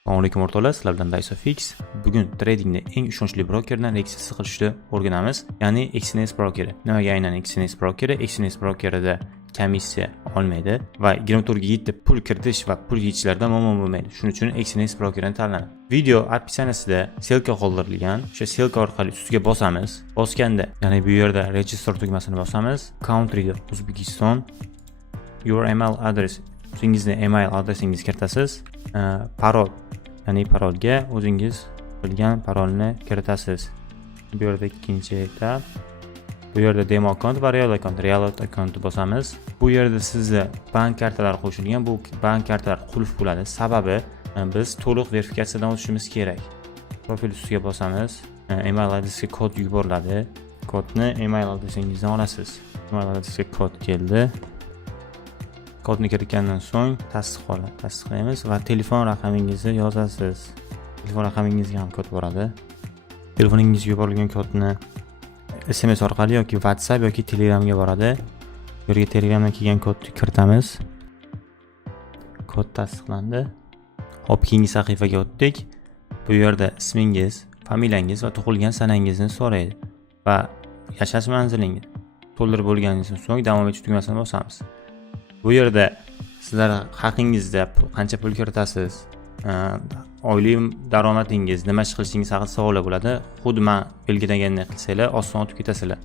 Assalomu alaykum o'rtoqlar, sizlar bilan Dysofix. Bugun tradingda eng ishonchli brokerdan registratsiya qilishni o'rganamiz, ya'ni Exness brokeri. Nimaga aynan Exness brokeri? Exness brokerida komissiya olmaydi va 24 ga yetib pul kiritish va pul yechishlarda muammo bo'lmaydi. Shuning uchun Exness brokerini tanladim. Video opsiyasida silka qoldirilgan. O'sha silka orqali ustiga bosamiz. Bosganda, ya'ni bu yerda register tugmasini bosamiz. Countryda O'zbekiston, your email address, o'zingizni email adresingizni kiritasiz. Parol, ya'ni parolga o'zingiz bilgan parolni kiritasiz. Bu yerda ikkinchi etab. Bu yerda demo account va real account bosamiz. Bu yerda sizga bank kartalari qo'shilgan. Bu bank kartalar qulf bo'ladi. Sababi biz to'liq verifikatsiyadan o'tishimiz kerak. Profil ustiga bosamiz. Email adresiga kod yuboriladi. Kodni email adresingizdan olasiz. Email adresiga kod keldi. Kodni kiritgandan so'ng tasdiqlaymiz va telefon raqamingizni yozasiz. Telefon raqamingizga ham kod boradi. Telefoningizga yuborilgan kodni SMS orqali yoki WhatsApp yoki Telegramga boradi. Bu yerga Telegramdan kelgan kodni kiritamiz. Kod tasdiqlandi. Hop, keyingi sahifaga o'tdik. Bu yerda ismingiz, familiyangiz va tug'ilgan sanangizni so'raydi va yashash manzilingiz to'ldirib bo'lganingizdan so'ng davom etish tugmasini bosamiz. Bu yerda sizlar haqingizda qancha pul kiritasiz, oylik daromadingiz, nima ish qilishingiz haqida savollar bo'ladi. Xuddi men belgilaganday qilsanglar, oson o'tib ketasizlar.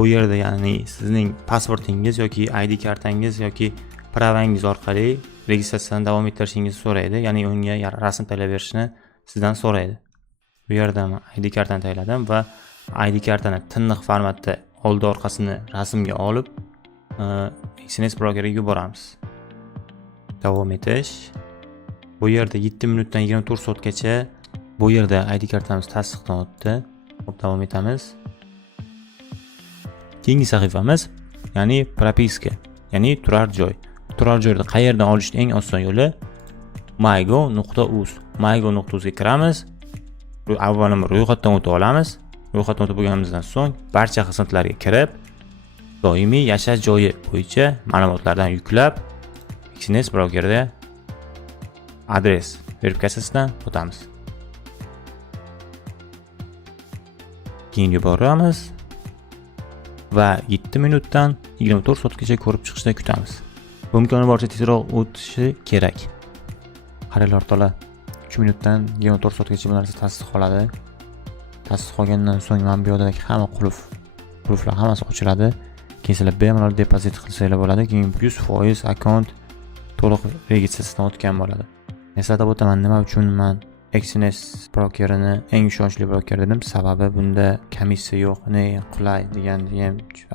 Bu yerda ya'ni sizning pasportingiz yoki ID kartangiz yoki pravangiz orqali registratsiyani davom ettirishingizni so'raydi. Ya'ni unga rasm tayyorlab berishni sizdan so'raydi. Bu yerda men ID kartani tayyorladim va ID kartani tiniq formatda oldi orqasini rasmga olib Exness brokeriga yuboramiz. Davom etish. Bu yerda 7 minutdan 24 soatgacha bu yerda ID kartamiz tasdiqdan o'tdi. Davom etamiz. Keyingi sahifamiz, ya'ni propiska, ya'ni turar joy. Turar joyni qayerdan olishning eng oson yo'li mygo.uz. mygo.uzga kiramiz. Avvalambor ro'yxatdan o'tib olamiz. Ro'yxatdan o'tib bo'lganimizdan so'ng barcha xizmatlarga kirib, doimiy yashash joyi bo'yicha ma'lumotlardan yuklab, Exness brokerida adres verifikatsiyasidan o'tamiz. Keyin yuboramiz va 7 minutdan 24 soatgacha ko'rib chiqishda kutamiz. Bu imkoni boricha tezroq o'tishi kerak. Qaranglar o'rtoqlar, 3 minutdan 24 soatgacha bu narsa tasdiqlanadi. Tasdiqlangandan so'ng mana bu yerdagi hamma qulflar hammasi ochiladi. Keyin sizlar bemalol depozit qilsanglar bo'ladi. Keyin 100% akkaunt to'liq registratsiyadan o'tgan bo'ladi. Eslatib o'taman, nima uchun men Exness brokerini eng ishonchli broker dedim. Sababi bunda komissiya yo'q. Ne qulay degan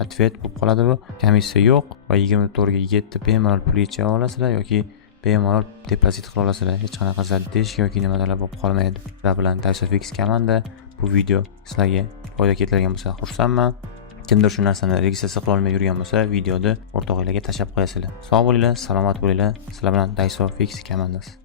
atvet bo'lib qoladi bu. Komissiya yo'q va 24 ga yetib bemalol pul yecha olasizlar yoki bemalol depozit qila olasizlar. Hech qanaqa zaddish yoki nimalar bo'lib qolmaydi. Sizlar bilan Dysofix komanda bu video sizlarga foyda keltirgan bo'lsa xursandman. Kimdir shu narsani registratsiya qila olmay yurgan bo'lsa, videoni o'rtoqlarga tashlab qo'yasizlar. Sog' bo'linglar, salomat bo'linglar. Sizlar bilan Dysofix komandasi.